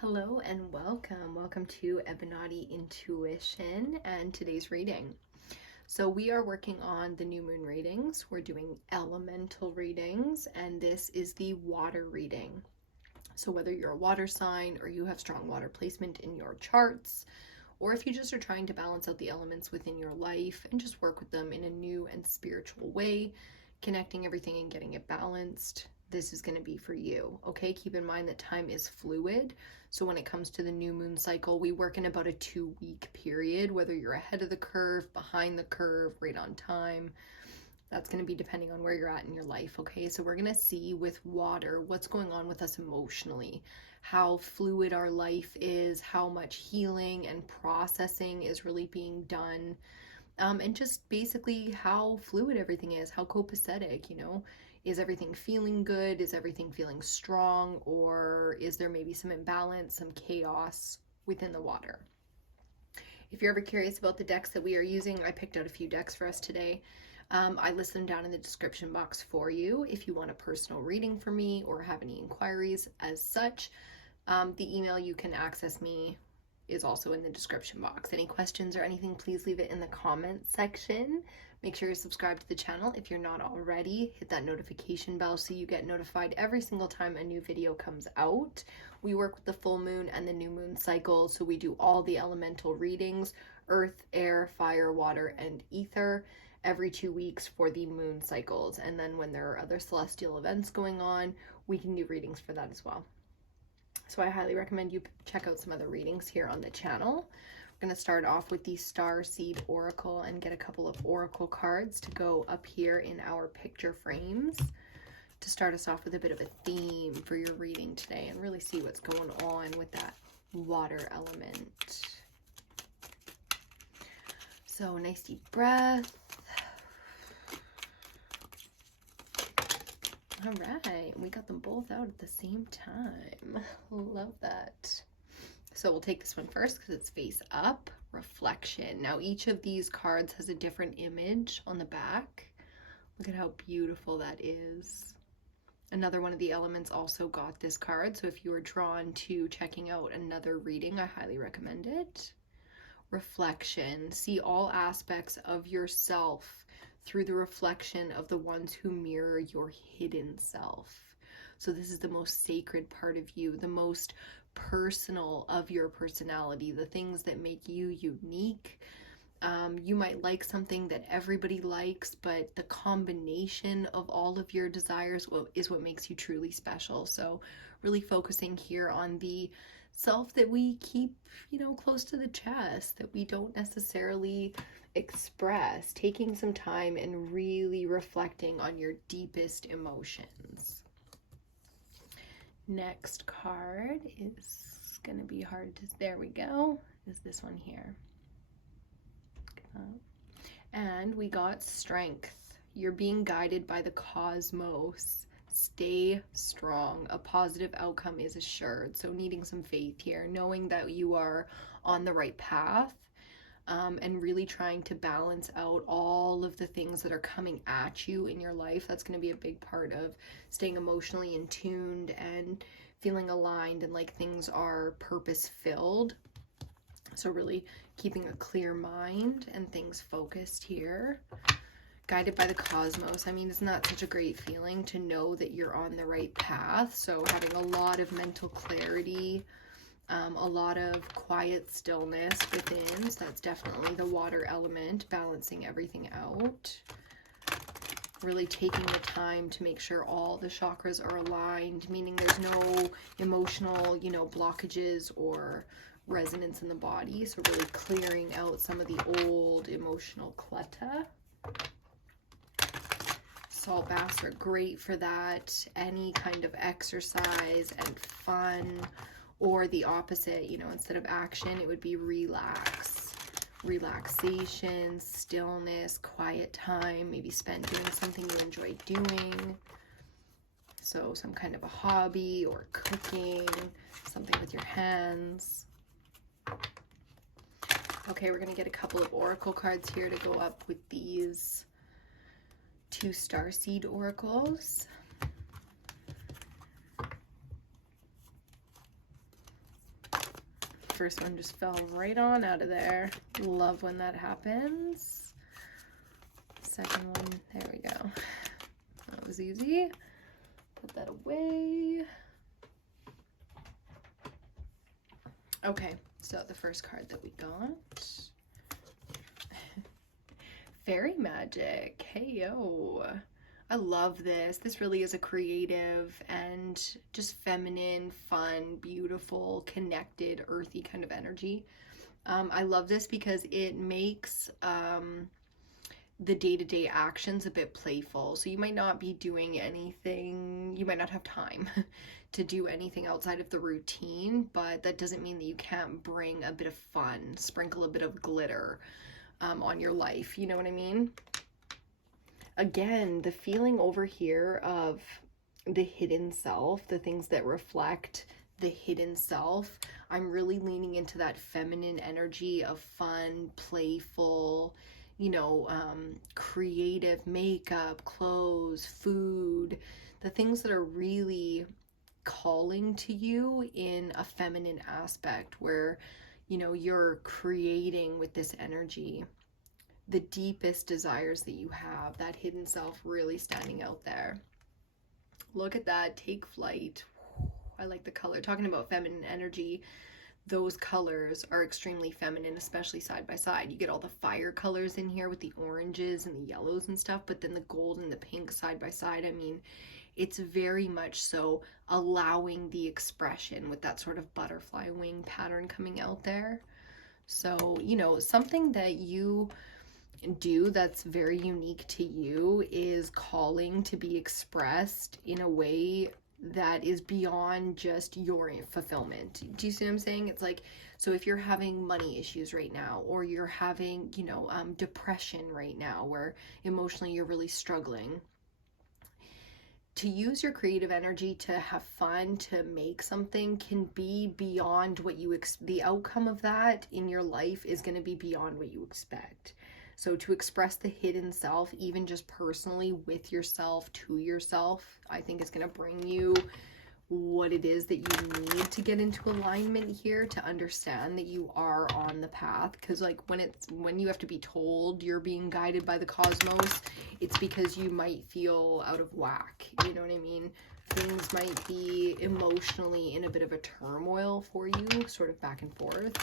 Hello and welcome. Welcome to EBINOTTIintuition and today's reading. So we are working on the new moon readings. We're doing elemental readings and this is the water reading. So whether you're a water sign or you have strong water placement in your charts, or if you just are trying to balance out the elements within your life and just work with them in a new and spiritual way, connecting everything and getting it balanced, this is going to be for you. Okay, keep in mind that time is fluid. So when it comes to the new moon cycle, we work in about a 2-week period, whether you're ahead of the curve, behind the curve, right on time. That's going to be depending on where you're at in your life. Okay, so we're going to see with water what's going on with us emotionally, how fluid our life is, how much healing and processing is really being done, and just basically how fluid everything is, how copacetic, is everything feeling good? Is everything feeling strong? Or is there maybe some imbalance, some chaos within the water? If you're ever curious about the decks that we are using, I picked out a few decks for us today. I list them down in the description box for you if you want a personal reading for me or have any inquiries as such. The email you can access me is also in the description box. Any questions or anything, please leave it in the comment section. Make sure you're subscribed to the channel if you're not already. Hit that notification bell so you get notified every single time a new video comes out. We work with the full moon and the new moon cycle, so we do all the elemental readings, earth, air, fire, water, and ether, every 2 weeks for the moon cycles. And then when there are other celestial events going on, we can do readings for that as well. So I highly recommend you check out some other readings here on the channel. We're going to start off with the Starseed Oracle and get a couple of oracle cards to go up here in our picture frames to start us off with a bit of a theme for your reading today and really see what's going on with that water element. So nice deep breath. All right, we got them both out at the same time. Love that. So we'll take this one first because it's face up, reflection. Now each of these cards has a different image on the back. Look at how beautiful that is. Another one of the elements also got this card, so if you are drawn to checking out another reading, I highly recommend it. Reflection. See all aspects of yourself through the reflection of the ones who mirror your hidden self. So this is the most sacred part of you, the most personal of your personality, the things that make you unique. You might like something that everybody likes, but the combination of all of your desires is what makes you truly special. So really focusing here on the self that we keep, close to the chest, that we don't necessarily express, taking some time and really reflecting on your deepest emotions. Next card is going to be hard to, there we go, is this one here. And we got strength. You're being guided by the cosmos. Stay strong. A positive outcome is assured. So needing some faith here, knowing that you are on the right path, and really trying to balance out all of the things that are coming at you in your life. That's going to be a big part of staying emotionally in tuned and feeling aligned and like things are purpose-filled. So really keeping a clear mind and things focused here. Guided by the cosmos. I mean, it's not such a great feeling to know that you're on the right path. So having a lot of mental clarity, a lot of quiet stillness within. So that's definitely the water element, balancing everything out. Really taking the time to make sure all the chakras are aligned, meaning there's no emotional, blockages or resonance in the body. So really clearing out some of the old emotional clutter. Salt baths are great for that. Any kind of exercise and fun, or the opposite, instead of action, it would be relaxation, stillness, quiet time, maybe spent doing something you enjoy doing. So some kind of a hobby or cooking, something with your hands. Okay, we're going to get a couple of oracle cards here to go up with these 2 Starseed Oracles. first one just fell right on out of there. Love when that happens. Second one, there we go. That was easy. Put that away. Okay, so the first card that we got. Fairy Magic. Hey, yo. I love this. This really is a creative and just feminine, fun, beautiful, connected, earthy kind of energy. I love this because it makes the day-to-day actions a bit playful. So you might not be doing anything, you might not have time to do anything outside of the routine, but that doesn't mean that you can't bring a bit of fun, sprinkle a bit of glitter on your life. You know what I mean? Again, the feeling over here of the hidden self, the things that reflect the hidden self, I'm really leaning into that feminine energy of fun, playful, you know, creative makeup, clothes, food, the things that are really calling to you in a feminine aspect where, you know, you're creating with this energy the deepest desires that you have, that hidden self really standing out there. Look at that, take flight. I like the color. Talking about feminine energy, those colors are extremely feminine, especially side by side. You get all the fire colors in here with the oranges and the yellows and stuff, but then the gold and the pink side by side. I mean, it's very much so allowing the expression with that sort of butterfly wing pattern coming out there. So, you know, something that you do that's very unique to you is calling to be expressed in a way that is beyond just your fulfillment. Do you see what I'm saying? It's like, so if you're having money issues right now, or you're having, you know, depression right now, where emotionally you're really struggling, to use your creative energy to have fun, to make something, can be beyond what you the outcome of that in your life is going to be beyond what you expect. So to express the hidden self, even just personally with yourself, to yourself, I think is going to bring you what it is that you need to get into alignment here to understand that you are on the path. Because like when you have to be told you're being guided by the cosmos, it's because you might feel out of whack. You know what I mean? Things might be emotionally in a bit of a turmoil for you, sort of back and forth,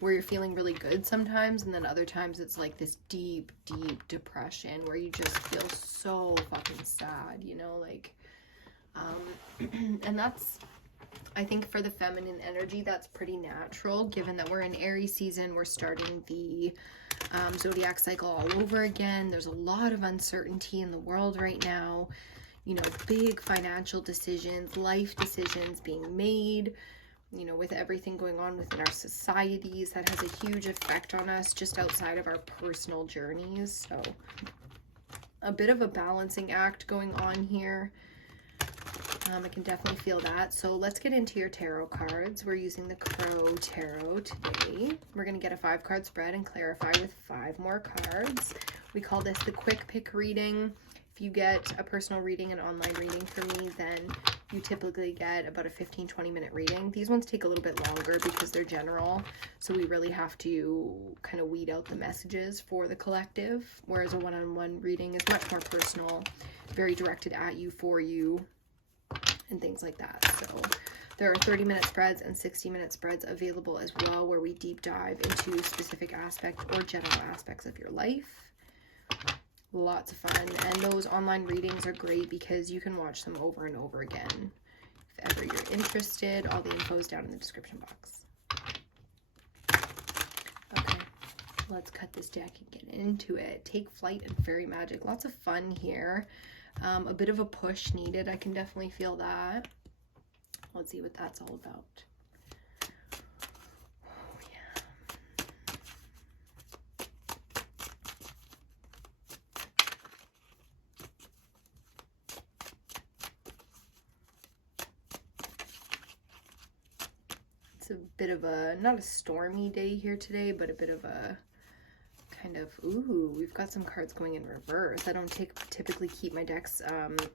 where you're feeling really good sometimes, and then other times it's like this deep, deep depression where you just feel so fucking sad, you know, like, and that's, I think for the feminine energy, that's pretty natural, given that we're in Aries season, we're starting the zodiac cycle all over again. There's a lot of uncertainty in the world right now, you know, big financial decisions, life decisions being made, you know, with everything going on within our societies, that has a huge effect on us just outside of our personal journeys. So a bit of a balancing act going on here. I can definitely feel that. So let's get into your tarot cards. We're using the Crow Tarot today. We're going to get a 5-card spread and clarify with 5 more cards. We call this the quick pick reading. If you get a personal reading, an online reading for me, then you typically get about a 15-20 minute reading. These ones take a little bit longer because they're general, so we really have to kind of weed out the messages for the collective, whereas a one-on-one reading is much more personal, very directed at you, for you, and things like that. So there are 30-minute spreads and 60-minute spreads available as well, where we deep dive into specific aspects or general aspects of your life. Lots of fun, and those online readings are great because you can watch them over and over again. If ever you're interested, all the info is down in the description box. Okay, let's cut this deck and get into it. Take flight and fairy magic. Lots of fun here. A bit of a push needed. I can definitely feel that. Let's see what that's all about. A bit of a, not a stormy day here today, but a bit of a kind of, ooh, we've got some cards going in reverse. I don't typically keep my decks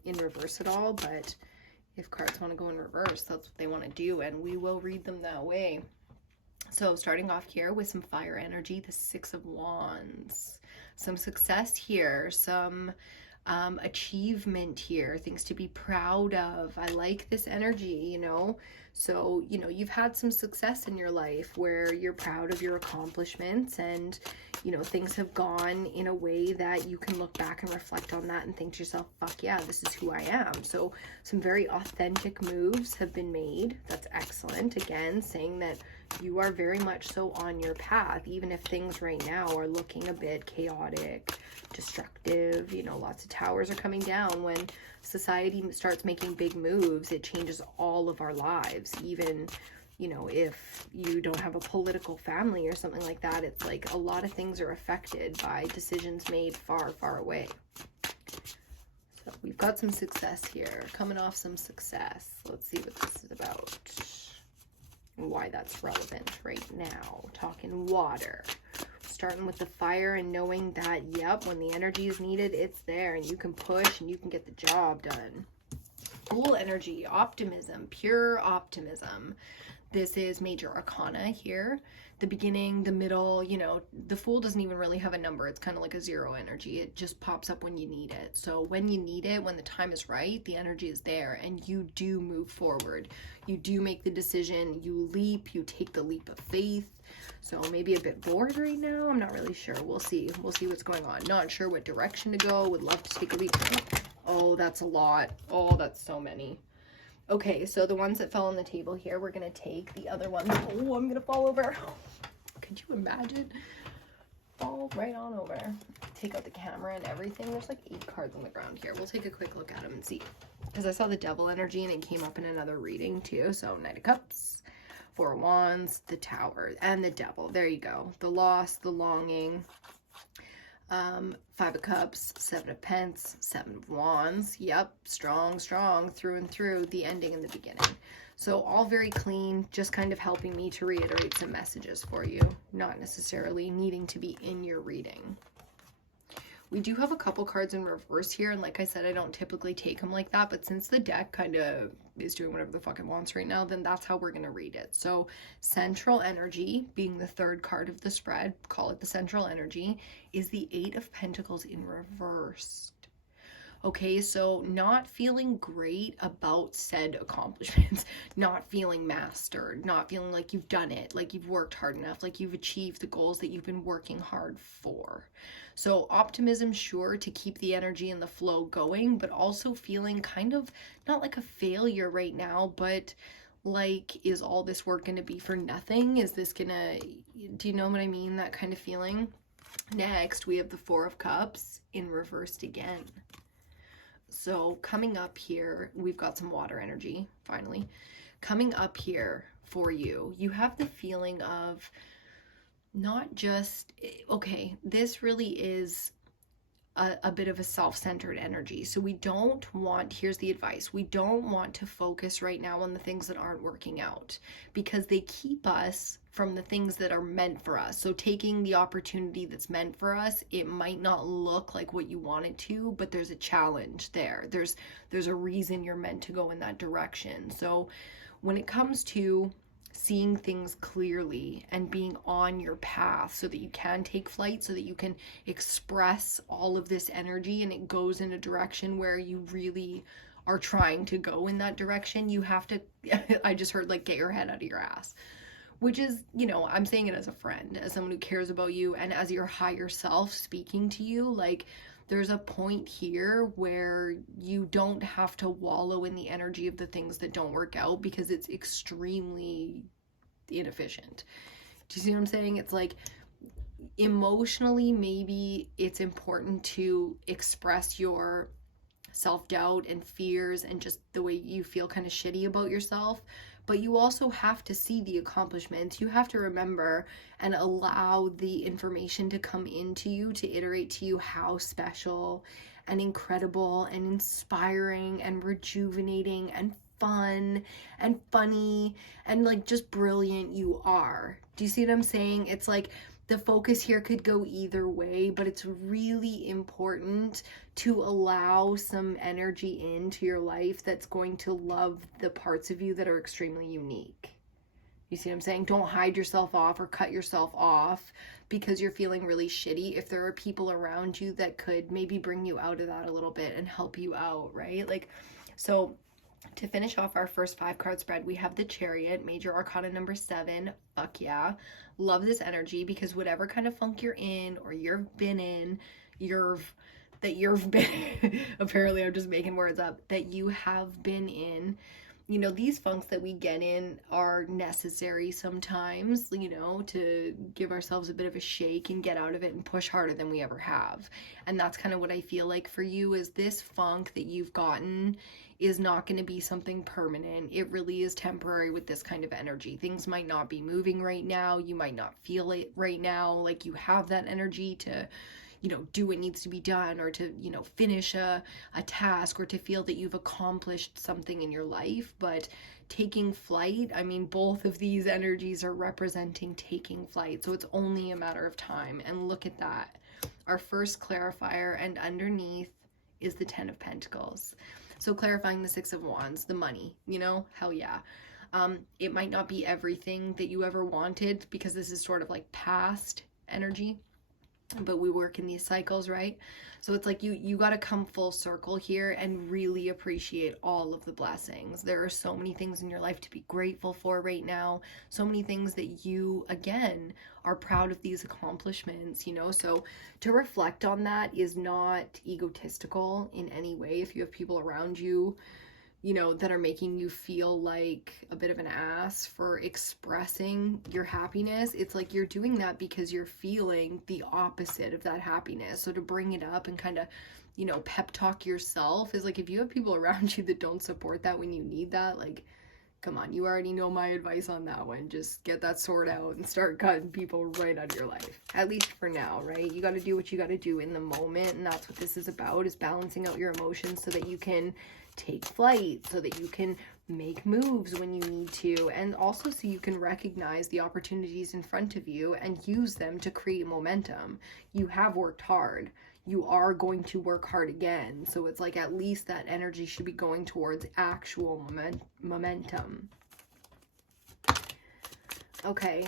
in reverse at all, but if cards want to go in reverse, that's what they want to do, and we will read them that way. So starting off here with some fire energy, the Six of Wands. Some success here, some achievement here, things to be proud of. I like this energy, you know. So, you know, you've had some success in your life where you're proud of your accomplishments, and, you know, things have gone in a way that you can look back and reflect on that and think to yourself, fuck yeah, this is who I am. So some very authentic moves have been made. That's excellent. Again, saying that you are very much so on your path, even if things right now are looking a bit chaotic, destructive. You know, lots of towers are coming down. When society starts making big moves, it changes all of our lives. Even, you know, if you don't have a political family or something like that, it's like a lot of things are affected by decisions made far, far away. So we've got some success here, coming off some success. Let's see what this is about and why that's relevant right now. Talking water, starting with the fire and knowing that, yep, when the energy is needed, it's there and you can push and you can get the job done. Cool energy, optimism, pure optimism. This is major arcana here. The beginning, the middle, you know, the Fool doesn't even really have a number. It's kind of like a zero energy. It just pops up when you need it. So when you need it, when the time is right, the energy is there and you do move forward. You do make the decision, you leap, you take the leap of faith. So maybe a bit bored right now. I'm not really sure. We'll see. We'll see what's going on. Not sure what direction to go. Would love to take a leap. Oh, that's a lot. Oh, that's so many. Okay, so the ones that fell on the table here, we're going to take the other ones. Oh, I'm going to fall over. Could you imagine? Fall right on over. Take out the camera and everything. There's like 8 cards on the ground here. We'll take a quick look at them and see. Because I saw the Devil energy and it came up in another reading too. So Knight of Cups, Four of Wands, the Tower, and the Devil. There you go. The loss, the longing. Five of Cups, Seven of Pence, Seven of Wands. Yep, strong, strong through and through, the ending and the beginning. So all very clean, just kind of helping me to reiterate some messages for you, not necessarily needing to be in your reading. We do have a couple cards in reverse here, and like I said, I don't typically take them like that, but since the deck kind of is doing whatever the fuck it wants right now, then that's how we're going to read it. So central energy, being the 3rd card of the spread, call it the central energy, is the 8 of Pentacles in reverse. Okay, so not feeling great about said accomplishments, not feeling mastered, not feeling like you've done it, like you've worked hard enough, like you've achieved the goals that you've been working hard for. So optimism, sure, to keep the energy and the flow going, but also feeling kind of not like a failure right now, but like, is all this work going to be for nothing? Is this gonna, do you know what I mean? That kind of feeling. Next, we have the Four of Cups in reversed again. So coming up here, we've got some water energy, finally. Coming up here for you, you have the feeling of not just, okay, this really is a bit of a self-centered energy. So we don't want, here's the advice, we don't want to focus right now on the things that aren't working out because they keep us from the things that are meant for us. So taking the opportunity that's meant for us, it might not look like what you want it to, but there's a challenge there. There's a reason you're meant to go in that direction. So when it comes to seeing things clearly and being on your path so that you can take flight, so that you can express all of this energy and it goes in a direction where you really are trying to go in that direction, you have to, I just heard like, get your head out of your ass. Which is, you know, I'm saying it as a friend, as someone who cares about you, and as your higher self speaking to you. Like, there's a point here where you don't have to wallow in the energy of the things that don't work out because it's extremely inefficient. Do you see what I'm saying? It's like, emotionally, maybe it's important to express your self-doubt and fears and just the way you feel kind of shitty about yourself, but you also have to see the accomplishments. You have to remember and allow the information to come into you, to iterate to you how special and incredible and inspiring and rejuvenating and fun and funny and like just brilliant you are. Do you see what I'm saying? It's like the focus here could go either way, but it's really important to allow some energy into your life that's going to love the parts of you that are extremely unique. You see what I'm saying? Don't hide yourself off or cut yourself off because you're feeling really shitty. If there are people around you that could maybe bring you out of that a little bit and help you out, right? Like, so to finish off our first 5-card spread, we have the Chariot, Major Arcana number 7. Fuck yeah. Love this energy because whatever kind of funk you're in or you've been in, apparently I'm just making words up, that you have been in, you know, these funks that we get in are necessary sometimes, you know, to give ourselves a bit of a shake and get out of it and push harder than we ever have. And that's kind of what I feel like for you, is this funk that you've gotten is not going to be something permanent. It really is temporary with this kind of energy. Things might not be moving right now. You might not feel it right now. Like you have that energy to, you know, do what needs to be done, or to, you know, finish a task, or to feel that you've accomplished something in your life. But taking flight, I mean, both of these energies are representing taking flight. So it's only a matter of time. And look at that. Our first clarifier, and underneath is the 10 of Pentacles. So clarifying the 6 of Wands, the money, you know, hell yeah. It might not be everything that you ever wanted, because this is sort of like past energy, but we work in these cycles, right? So it's like you got to come full circle here and really appreciate all of the blessings. There are so many things in your life to be grateful for right now. So many things that you, again, are proud of these accomplishments, you know? So to reflect on that is not egotistical in any way. If you have people around you, you know, that are making you feel like a bit of an ass for expressing your happiness, it's like you're doing that because you're feeling the opposite of that happiness. So to bring it up and kind of, you know, pep talk yourself is like, if you have people around you that don't support that when you need that, like, come on, you already know my advice on that one. Just get that sword out and start cutting people right out of your life. At least for now, right? You got to do what you got to do in the moment. And that's what this is about, is balancing out your emotions so that you can take flight, so that you can make moves when you need to, and also so you can recognize the opportunities in front of you and use them to create momentum. You have worked hard. You are going to work hard again. So it's like, at least that energy should be going towards actual momentum. Okay,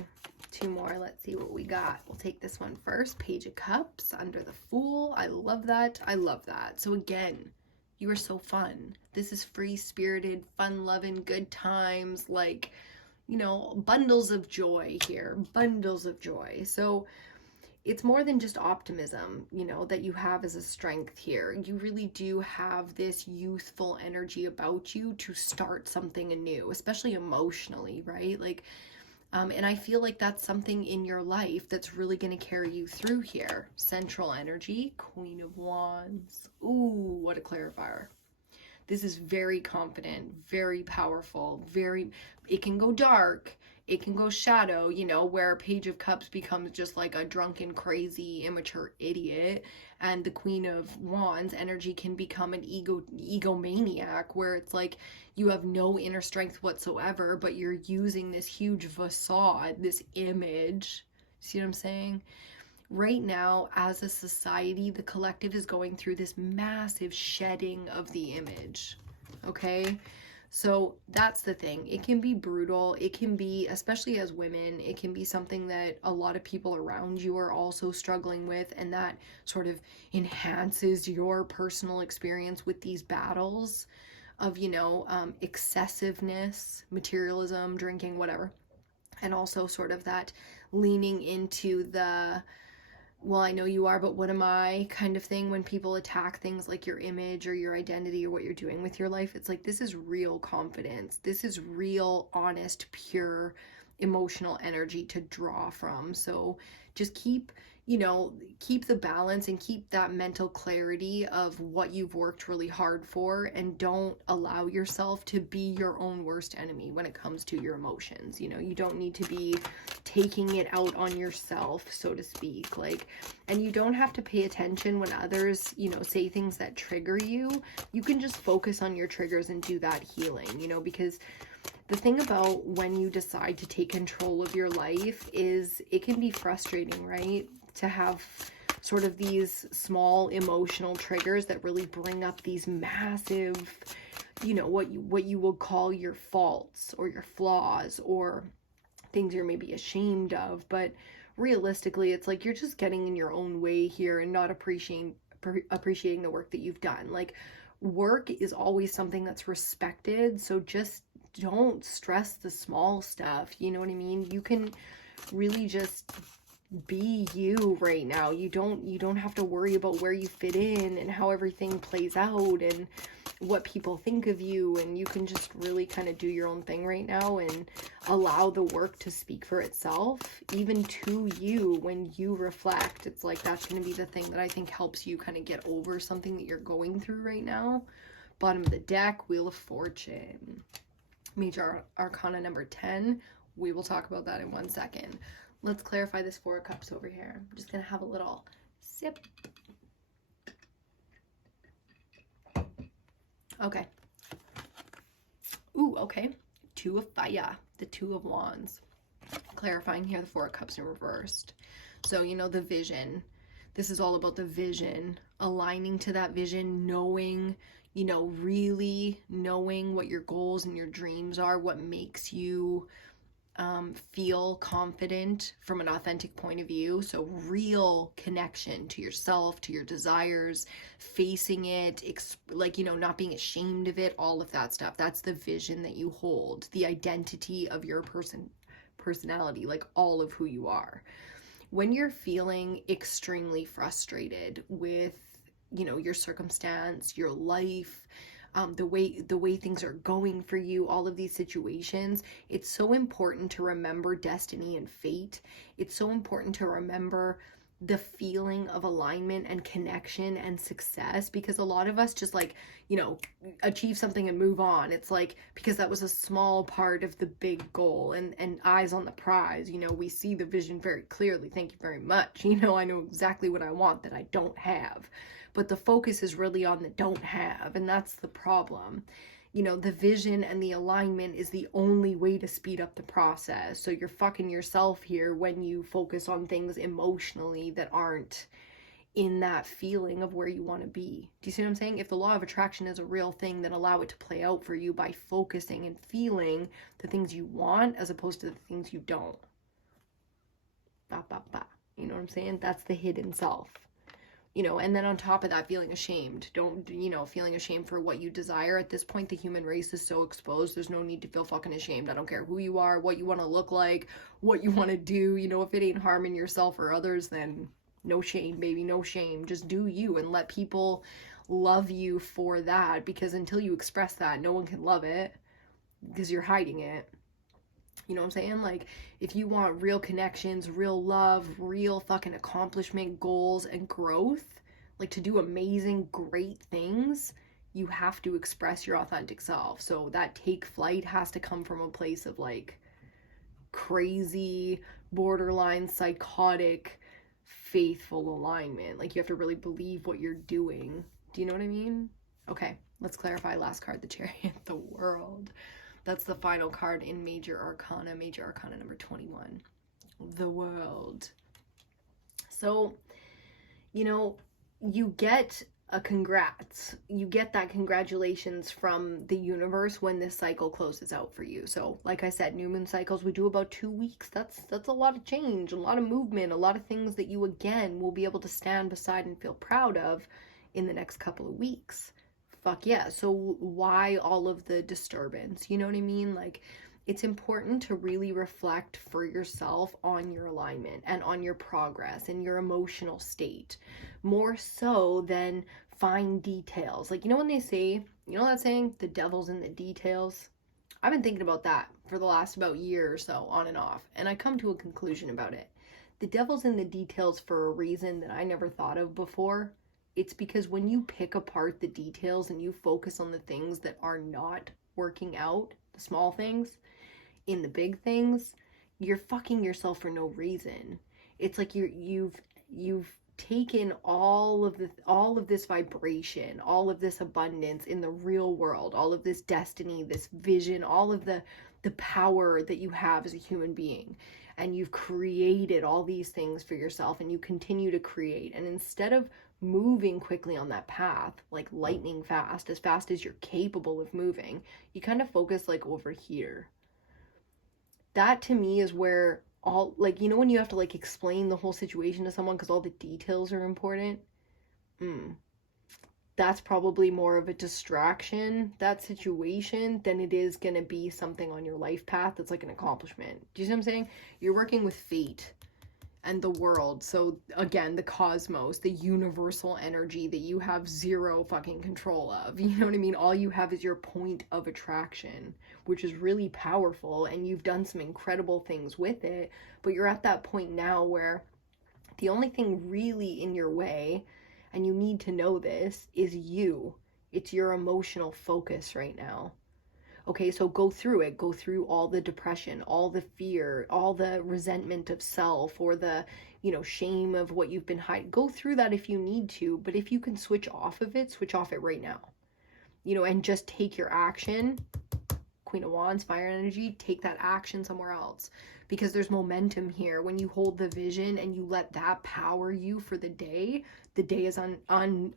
2 more. Let's see what we got. We'll take this one first. Page of Cups, under the Fool. I love that. I love that. So again, you are so fun. This is free-spirited, fun-loving, good times, like, you know, bundles of joy here. Bundles of joy. So it's more than just optimism, you know, that you have as a strength here. You really do have this youthful energy about you to start something anew, especially emotionally, right? Like, and I feel like that's something in your life that's really going to carry you through here. Central energy, Queen of Wands. Ooh, what a clarifier. This is very confident, very powerful, it can go dark, it can go shadow, you know, where Page of Cups becomes just like a drunken, crazy, immature idiot. And the Queen of Wands energy can become an egomaniac, where it's like you have no inner strength whatsoever, but you're using this huge facade, this image. See what I'm saying? Right now, as a society, the collective is going through this massive shedding of the image. Okay? So that's the thing. It can be brutal. It can be, especially as women, it can be something that a lot of people around you are also struggling with, and that sort of enhances your personal experience with these battles of, you know, excessiveness, materialism, drinking, whatever. And also sort of that leaning into the, well, I know you are, but what am I kind of thing when people attack things like your image or your identity or what you're doing with your life. It's like, this is real confidence. This is real, honest, pure emotional energy to draw from. So just keep, you know, keep the balance and keep that mental clarity of what you've worked really hard for, and don't allow yourself to be your own worst enemy when it comes to your emotions. You know, you don't need to be taking it out on yourself, so to speak. Like, and you don't have to pay attention when others, you know, say things that trigger you. You can just focus on your triggers and do that healing, you know, because the thing about when you decide to take control of your life is it can be frustrating, right? To have sort of these small emotional triggers that really bring up these massive, you know, what you would call your faults or your flaws, or things you're maybe ashamed of, but realistically, it's like you're just getting in your own way here and not appreciating the work that you've done. Like, work is always something that's respected, so just don't stress the small stuff, you know what I mean? You can really just be you right now. You don't have to worry about where you fit in and how everything plays out and what people think of you, and you can just really kind of do your own thing right now and allow the work to speak for itself, even to you. When you reflect, it's like that's going to be the thing that I think helps you kind of get over something that you're going through right now. Bottom of the deck, Wheel of Fortune, Major Arcana number 10. We will talk about that in 1 second. Let's clarify this Four of Cups over here. I'm just going to have a little sip. Okay. Ooh, okay. Two of Fire, the Two of Wands. Clarifying here, the Four of Cups in reversed. So, you know, the vision. This is all about the vision, aligning to that vision, knowing, you know, really knowing what your goals and your dreams are, what makes you feel confident from an authentic point of view. So real connection to yourself, to your desires, facing it, like, you know, not being ashamed of it, all of that stuff. That's the vision that you hold, the identity of your personality, like all of who you are. When you're feeling extremely frustrated with, you know, your circumstance, your life, the way things are going for you, all of these situations, it's so important to remember destiny and fate. It's so important to remember the feeling of alignment and connection and success, because a lot of us just, like, you know, achieve something and move on. It's like, because that was a small part of the big goal, and eyes on the prize, you know, we see the vision very clearly. Thank you very much. You know, I know exactly what I want that I don't have. But the focus is really on the don't have, and that's the problem. You know, the vision and the alignment is the only way to speed up the process. So you're fucking yourself here when you focus on things emotionally that aren't in that feeling of where you want to be. Do you see what I'm saying? If the law of attraction is a real thing, then allow it to play out for you by focusing and feeling the things you want as opposed to the things you don't. Ba, ba, ba. You know what I'm saying? That's the hidden self. You know, and then on top of that, feeling ashamed. Don't, you know, feeling ashamed for what you desire. At this point, the human race is so exposed. There's no need to feel fucking ashamed. I don't care who you are, what you want to look like, what you want to do. You know, if it ain't harming yourself or others, then no shame, baby, no shame. Just do you and let people love you for that, because until you express that, no one can love it because you're hiding it. You know what I'm saying? Like, if you want real connections, real love, real fucking accomplishment, goals, and growth, like to do amazing, great things, you have to express your authentic self. So that take flight has to come from a place of like crazy, borderline, psychotic, faithful alignment. Like, you have to really believe what you're doing. Do you know what I mean? Okay, let's clarify. Last card, the Chariot, the World. That's the final card in Major Arcana number 21, the World. So, you know, you get a congrats. You get that congratulations from the universe when this cycle closes out for you. So, like I said, new moon cycles, we do about 2 weeks. That's a lot of change, a lot of movement, a lot of things that you, again, will be able to stand beside and feel proud of in the next couple of weeks. Fuck yeah. So why all of the disturbance? You know what I mean? Like, it's important to really reflect for yourself on your alignment and on your progress and your emotional state, more so than fine details. Like, you know when they say, you know that saying, the devil's in the details? I've been thinking about that for the last about year or so, on and off, and I come to a conclusion about it. The devil's in the details for a reason that I never thought of before. It's because when you pick apart the details and you focus on the things that are not working out, the small things, in the big things, you're fucking yourself for no reason. It's like you've taken all of this vibration, all of this abundance in the real world, all of this destiny, this vision, all of the power that you have as a human being, and you've created all these things for yourself, and you continue to create. And instead of moving quickly on that path, like lightning fast as you're capable of moving, you kind of focus like over here. that to me is where all, like, you know, when you have to like explain the whole situation to someone because all the details are important. That's probably more of a distraction, that situation, than it is going to be something on your life path that's like an accomplishment. Do you see what I'm saying? You're working with fate and the world. So again, the cosmos, the universal energy that you have zero fucking control of. You know what I mean? All you have is your point of attraction, which is really powerful, and you've done some incredible things with it, but you're at that point now where the only thing really in your way, and you need to know this, is you. It's your emotional focus right now. Okay, so go through it. Go through all the depression, all the fear, all the resentment of self, or the, you know, shame of what you've been hiding. Go through that if you need to, but if you can switch off of it, switch off it right now. You know, and just take your action. Queen of Wands, fire energy, take that action somewhere else. Because there's momentum here. When you hold the vision and you let that power you for the day is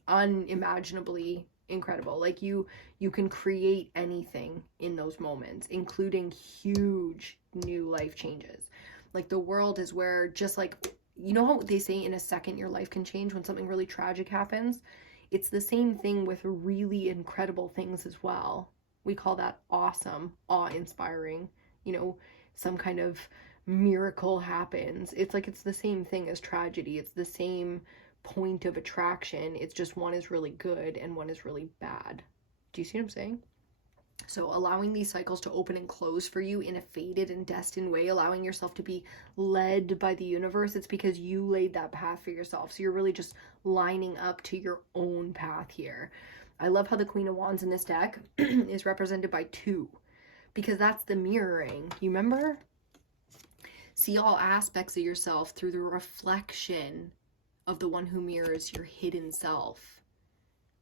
unimaginably incredible. Like you can create anything in those moments, including huge new life changes. Like the world is where, just like, you know how they say in a second your life can change when something really tragic happens? It's the same thing with really incredible things as well. We call that awesome, awe-inspiring, you know, some kind of miracle happens. It's like, it's the same thing as tragedy. It's the same point of attraction. It's just one is really good and one is really bad. Do you see what I'm saying? So allowing these cycles to open and close for you in a fated and destined way, allowing yourself to be led by the universe, it's because you laid that path for yourself. So you're really just lining up to your own path here. I love how the Queen of Wands in this deck is represented by 2, because that's the mirroring. You remember? See all aspects of yourself through the reflection of the one who mirrors your hidden self.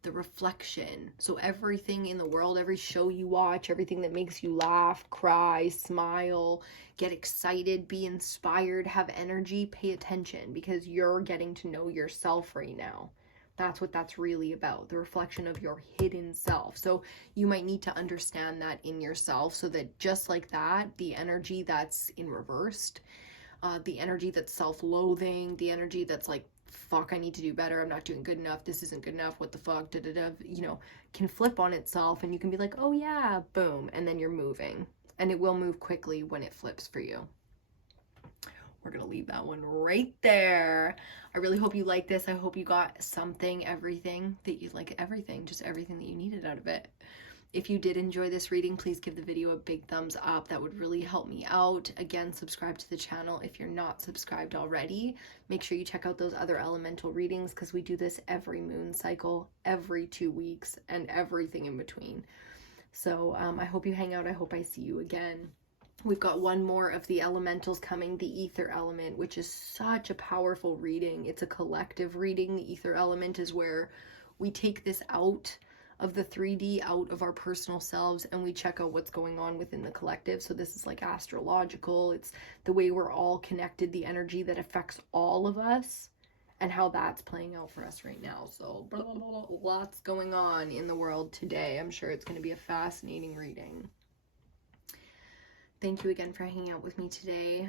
The reflection. So everything in the world, every show you watch, everything that makes you laugh, cry, smile, get excited, be inspired, have energy, pay attention, because you're getting to know yourself right now. That's what that's really about, the reflection of your hidden self. So you might need to understand that in yourself, so that just like that, the energy that's in reversed, the energy that's self-loathing, the energy that's like, fuck, I need to do better, I'm not doing good enough, this isn't good enough, what the fuck, you know, can flip on itself, and you can be like, oh yeah, boom, and then you're moving. And it will move quickly when it flips for you. We're gonna leave that one right there. I really hope you like this. I hope you got something, everything that you like, just everything that you needed out of it. If you did enjoy this reading, please give the video a big thumbs up. That would really help me out. Again, subscribe to the channel if you're not subscribed already. Make sure you check out those other elemental readings, because we do this every moon cycle, every 2 weeks, and everything in between. So I hope you hang out. I hope I see you again. We've got one more of the elementals coming, the ether element, which is such a powerful reading. It's a collective reading. The ether element is where we take this out of the 3D, out of our personal selves, and we check out what's going on within the collective. So this is like astrological. It's the way we're all connected, the energy that affects all of us, and how that's playing out for us right now. So blah, blah, blah, lots going on in the world today. I'm sure it's going to be a fascinating reading. Thank you again for hanging out with me today.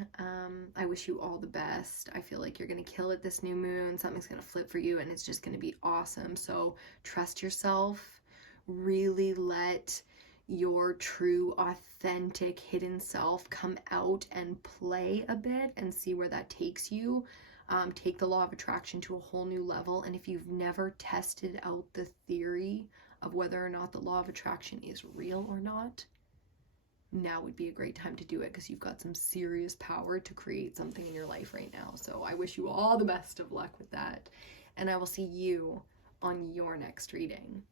I wish you all the best. I feel like you're going to kill it this new moon. Something's going to flip for you, and it's just going to be awesome. So trust yourself. Really let your true, authentic, hidden self come out and play a bit and see where that takes you. Take the law of attraction to a whole new level. And if you've never tested out the theory of whether or not the law of attraction is real or not, now would be a great time to do it, because you've got some serious power to create something in your life right now. So I wish you all the best of luck with that, and I will see you on your next reading.